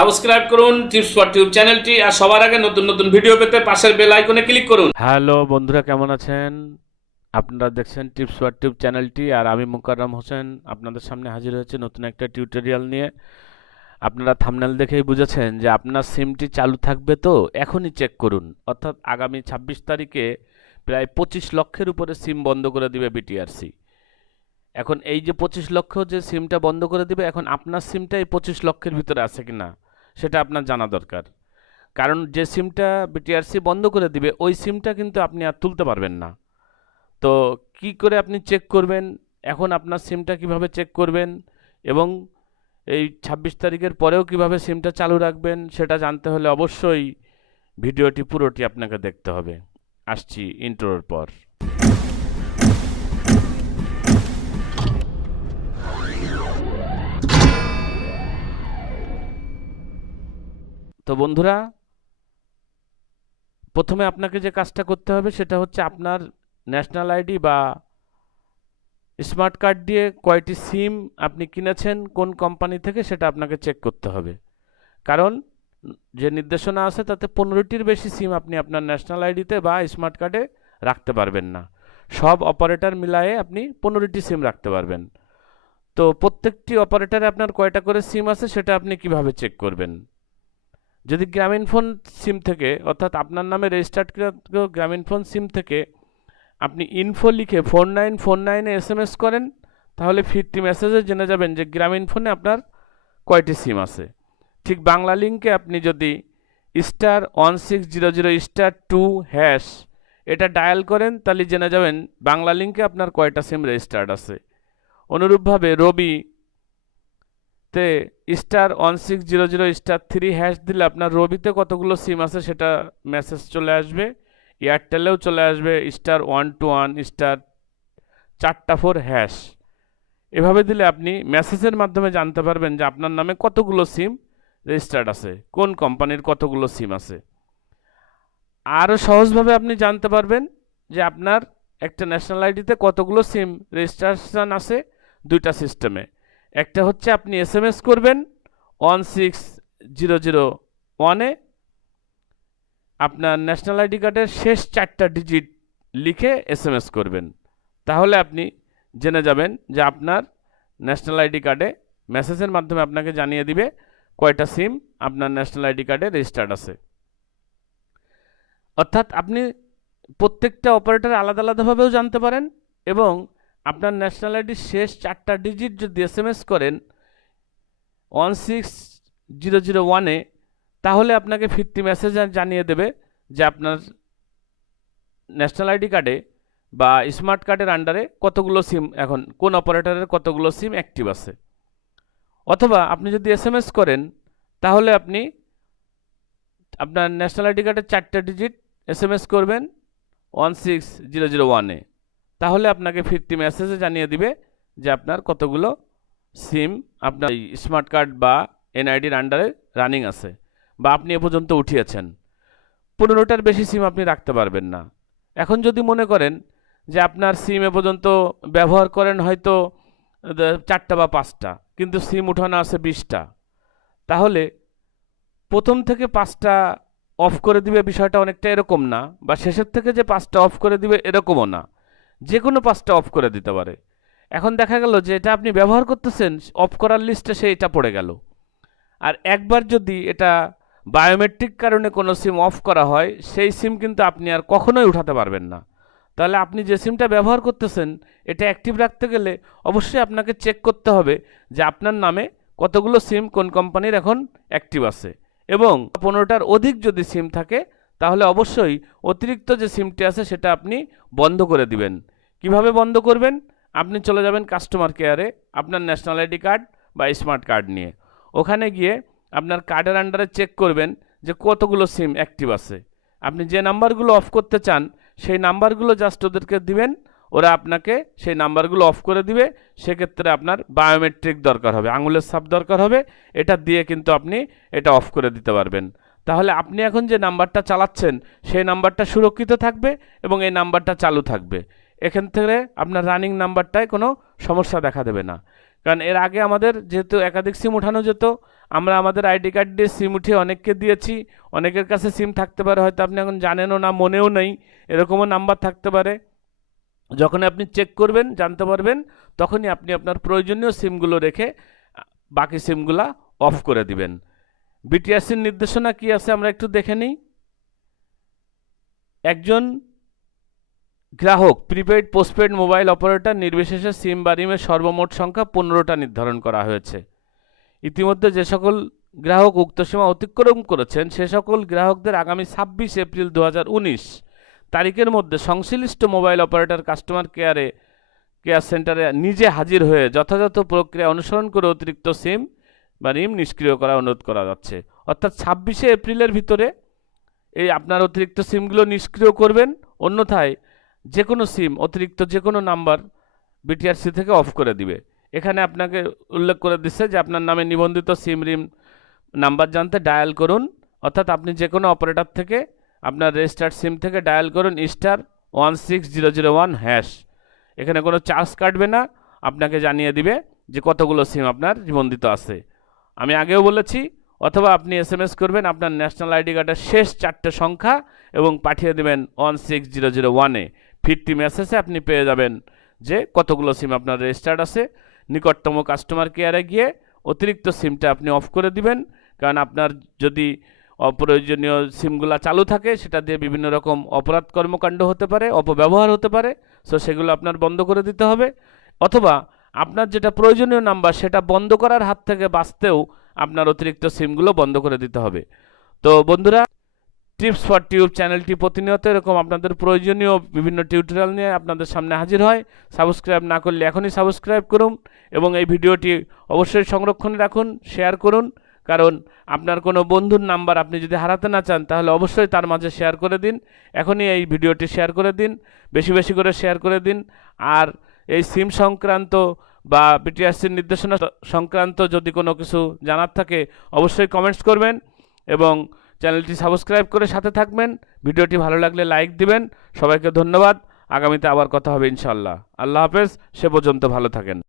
Subscribe করুন tips for tube চ্যানেলটি, আর সবার আগে নতুন নতুন ভিডিও পেতে পাশের বেল আইকনে ক্লিক করুন। হ্যালো বন্ধুরা, কেমন আছেন? আপনারা দেখছেন টিপস ফর টিউব চ্যানেলটি, আর আমি মুকাররম হোসেন আপনাদের সামনে হাজির হয়েছে নতুন একটা টিউটোরিয়াল নিয়ে। আপনারা থাম্বনেল দেখেই বুঝেছেন যে আপনার সিমটি চালু থাকবে, তো এখনই চেক করুন। অর্থাৎ আগামী 26 তারিখে প্রায় 25 লক্ষের উপরে সিম বন্ধ করে দিবে বিটিআরসি। এখন এই যে 25 লক্ষ যে সিমটা বন্ধ করে দিবে, এখন আপনার সিমটা এই 25 লক্ষের ভিতরে আছে কিনা সেটা আপনার জানা দরকার। কারণ যে সিমটা বিটিআরসি বন্ধ করে দিবে ওই সিমটা কিন্তু আপনি আর তুলতে পারবেন না। তো কি করে আপনি চেক করবেন, এখন আপনার সিমটা কিভাবে চেক করবেন এবং এই 26 তারিখের পরেও কিভাবে সিমটা চালু রাখবেন সেটা জানতে হলে অবশ্যই ভিডিওটি পুরোটি আপনাকে দেখতে হবে। আসছি ইন্ট্রোর পর। তো বন্ধুরা, প্রথমে আপনাকে যে কাজটা করতে হবে সেটা হচ্ছে আপনার ন্যাশনাল আইডি বা স্মার্ট কার্ড দিয়ে কয়টি সিম আপনি কিনেছেন কোন কোম্পানি থেকে সেটা আপনাকে চেক করতে হবে। কারণ যে নির্দেশনা আছে তাতে 15টির বেশি সিম আপনি আপনার ন্যাশনাল আইডিতে বা স্মার্ট কার্ডে রাখতে পারবেন না। সব অপারেটর মিলায়ে আপনি 15টি সিম রাখতে পারবেন। তো প্রত্যেকটি অপারেটরে আপনার কয়টা করে সিম আছে সেটা আপনি কিভাবে চেক করবেন? যদি গ্রামীণ ফোন সিম থেকে, অর্থাৎ আপনার নামে রেজিস্টার্ড গ্রামীণ ফোন সিম থেকে আপনি ইনফো লিখে 4949-এ SMS করেন, তাহলে ফিরতি মেসেজে জেনে যাবেন যে গ্রামীণ ফোনে আপনার কয়টি সিম আছে। ঠিক বাংলা লিঙ্কে আপনি যদি *1600*2# এটা ডায়াল করেন, তাহলে জেনে যাবেন বাংলা লিঙ্কে আপনার কয়টা সিম রেজিস্টার্ড আছে। অনুরূপভাবে রবিতে *1600*3# দিলে আপনার রবিতে কতগুলো সিম আছে সেটা মেসেজ চলে আসবে। এয়ারটেলেও চলে আসবে *121*4*4#। এভাবে দিলে আপনি মেসেজের মাধ্যমে জানতে পারবেন যে আপনার নামে কতগুলো সিম রেজিস্টার্ড আছে, কোন কোম্পানির কতগুলো সিম আছে। আরও সহজভাবে আপনি জানতে পারবেন যে আপনার একটা ন্যাশনাল আইডিতে কতগুলো সিম রেজিস্ট্রেশন আছে দুইটা সিস্টেমে। একটা হচ্ছে আপনি SMS করবেন 16001-এ, আপনার ন্যাশনাল আইডি কার্ডের শেষ 4টা ডিজিট লিখে SMS করবেন, তাহলে আপনি জেনে যাবেন যে আপনার ন্যাশনাল আইডি কার্ডে মেসেজের মাধ্যমে আপনাকে জানিয়ে দিবে কয়টা সিম আপনার ন্যাশনাল আইডি কার্ডে রেজিস্টার্ড আছে। অর্থাৎ আপনি প্রত্যেকটা অপারেটর আলাদা আলাদাভাবেও জানতে পারেন, এবং আপনার ন্যাশনাল আইডির শেষ 4টা ডিজিট যদি SMS করেন 16001-এ, তাহলে আপনাকে ফিরতি মেসেজ জানিয়ে দেবে যে আপনার ন্যাশনাল আইডি কার্ডে বা স্মার্ট কার্ডের আন্ডারে কতগুলো সিম, এখন কোন অপারেটরের কতগুলো সিম অ্যাক্টিভ আছে। অথবা আপনি যদি SMS করেন, তাহলে আপনি আপনার ন্যাশনাল আইডি কার্ডের 4টা ডিজিট SMS করবেন 16001-এ, তাহলে আপনাকে ফিরতি মেসেজে জানিয়ে দিবে যে আপনার কতগুলো সিম আপনার স্মার্ট কার্ড বা NIDর আন্ডারে রানিং আছে বা আপনি এ পর্যন্ত উঠিয়েছেন। 15টার বেশি সিম আপনি রাখতে পারবেন না। এখন যদি মনে করেন যে আপনার সিম এ পর্যন্ত ব্যবহার করেন হয়তো 4টা বা 5টা, কিন্তু সিম উঠানো আছে 20টা, তাহলে প্রথম থেকে 5টা অফ করে দিবে বিষয়টা অনেকটা এরকম না, বা শেষের থেকে যে 5টা অফ করে দিবে এরকমও না, যে কোনো 5টা অফ করে দিতে পারে। এখন দেখা গেল যে এটা আপনি ব্যবহার করতেছেন, অফ করার লিস্টে সে এটা পড়ে গেল। আর একবার যদি এটা বায়োমেট্রিক কারণে কোনো সিম অফ করা হয়, সেই সিম কিন্তু আপনি আর কখনোই উঠাতে পারবেন না। তাহলে আপনি যে সিমটা ব্যবহার করতেছেন এটা অ্যাক্টিভ রাখতে গেলে অবশ্যই আপনাকে চেক করতে হবে যে আপনার নামে কতগুলো সিম কোন কোম্পানির এখন অ্যাক্টিভ আছে, এবং 15টার অধিক যদি সিম থাকে তাহলে অবশ্যই অতিরিক্ত যে সিমটি আছে সেটা আপনি বন্ধ করে দিবেন। কিভাবে বন্ধ করবেন? আপনি চলে যাবেন কাস্টমার কেয়ারে আপনার ন্যাশনাল আইডি কার্ড বা স্মার্ট কার্ড নিয়ে। ওখানে গিয়ে আপনার কার্ডের আন্ডারে চেক করবেন যে কতগুলো সিম অ্যাক্টিভ আছে। আপনি যে নাম্বারগুলো অফ করতে চান সেই নাম্বারগুলো জাস্ট ওদেরকে দিবেন, ওরা আপনাকে সেই নাম্বারগুলো অফ করে দিবে। সেক্ষেত্রে আপনার বায়োমেট্রিক দরকার হবে, আঙুলের ছাপ দরকার হবে, এটা দিয়ে কিন্তু আপনি এটা অফ করে দিতে পারবেন। তাহলে আপনি এখন যে নাম্বারটা চালাচ্ছেন সেই নাম্বারটা সুরক্ষিত থাকবে এবং এই নাম্বারটা চালু থাকবে। এখান থেকে আপনার রানিং নাম্বারটায় কোনো সমস্যা দেখা দেবে না। কারণ এর আগে আমাদের যেহেতু একাধিক সিম উঠানো যেত, আমরা আমাদের আইডি কার্ড দিয়ে সিম উঠিয়ে অনেককে দিয়েছি। অনেকের কাছে সিম থাকতে পারে, হয়তো আপনি এখন জানেনও না, মনেও নেই, এরকমও নাম্বার থাকতে পারে। যখন আপনি চেক করবেন, জানতে পারবেন, তখনই আপনি আপনার প্রয়োজনীয় সিমগুলো রেখে বাকি সিমগুলা অফ করে দিবেন। বিটিআরসির নির্দেশনা কি আছে আমরা একটু দেখে নিই। একজন গ্রাহক প্রিপেইড পোস্টপেড মোবাইল অপারেটর নির্বিশেষে সিম বা রিমের সর্বমোট সংখ্যা 15টা নির্ধারণ করা হয়েছে। ইতিমধ্যে যে সকল গ্রাহক উক্ত সীমা অতিক্রম করেছেন সে সকল গ্রাহকদের আগামী 26 এপ্রিল 2019 তারিখের মধ্যে সংশ্লিষ্ট মোবাইল অপারেটর কাস্টমার কেয়ার সেন্টারে নিজে হাজির হয়ে যথাযথ প্রক্রিয়া অনুসরণ করে অতিরিক্ত সিম বা রিম নিষ্ক্রিয় করা অনুরোধ করা যাচ্ছে। অর্থাৎ 26 এপ্রিলের ভিতরে এই আপনার অতিরিক্ত সিমগুলো নিষ্ক্রিয় করবেন, অন্যথায় যে কোনো সিম, অতিরিক্ত যে কোনো নাম্বার বিটিআরসি থেকে অফ করে দিবে। এখানে আপনাকে উল্লেখ করে দিচ্ছে যে আপনার নামে নিবন্ধিত সিম রিম নাম্বার জানতে ডায়াল করুন, অর্থাৎ আপনি যে কোনো অপারেটর থেকে আপনার রেজিস্টার্ড সিম থেকে ডায়াল করুন *16001#। এখানে কোনো চার্জ কাটবে না, আপনাকে জানিয়ে দিবে যে কতগুলো সিম আপনার নিবন্ধিত আছে। আমি আগেও বলেছি, অথবা আপনি এসএমএস করবেন আপনার ন্যাশনাল আইডি কার্ডের শেষ 4টে সংখ্যা এবং পাঠিয়ে দেবেন 16001-এ। ফিরতি মেসেজে আপনি পেয়ে যাবেন যে কতগুলো সিম আপনার রেজিস্টার্ড আছে। নিকটতম কাস্টমার কেয়ারে গিয়ে অতিরিক্ত সিমটা আপনি অফ করে দিবেন, কারণ আপনার যদি অপ্রয়োজনীয় সিমগুলো চালু থাকে সেটা দিয়ে বিভিন্ন রকম অপরাধ কর্মকাণ্ড হতে পারে, অপব্যবহার হতে পারে। সো সেগুলো আপনার বন্ধ করে দিতে হবে, অথবা আপনার যেটা প্রয়োজনীয় নাম্বার সেটা বন্ধ করার হাত থেকে বাঁচতেও আপনার অতিরিক্ত সিমগুলো বন্ধ করে দিতে হবে। তো বন্ধুরা, টিপস ফর টিউব চ্যানেলটি প্রতিনিয়ত এরকম আপনাদের প্রয়োজনীয় বিভিন্ন টিউটোরিয়াল নিয়ে আপনাদের সামনে হাজির হয়। সাবস্ক্রাইব না করলে এখনই সাবস্ক্রাইব করুন এবং এই ভিডিওটি অবশ্যই সংরক্ষণে রাখুন, শেয়ার করুন, কারণ আপনার কোনো বন্ধুর নাম্বার আপনি যদি হারাতে না চান তাহলে অবশ্যই তার মাঝে শেয়ার করে দিন। এখনই এই ভিডিওটি শেয়ার করে দিন, বেশি বেশি করে শেয়ার করে দিন। আর এই সিম সংক্রান্ত বা বিটিআরসির নির্দেশনা সংক্রান্ত যদি কোনো কিছু জানার থাকে অবশ্যই কমেন্টস করবেন এবং চ্যানেলটি সাবস্ক্রাইব করে সাথে থাকবেন। ভিডিওটি ভালো লাগলে লাইক দিবেন। সবাইকে ধন্যবাদ। আগামীতে আবার কথা হবে ইনশাআল্লাহ। আল্লাহ হাফেজ। সে পর্যন্ত ভালো থাকেন।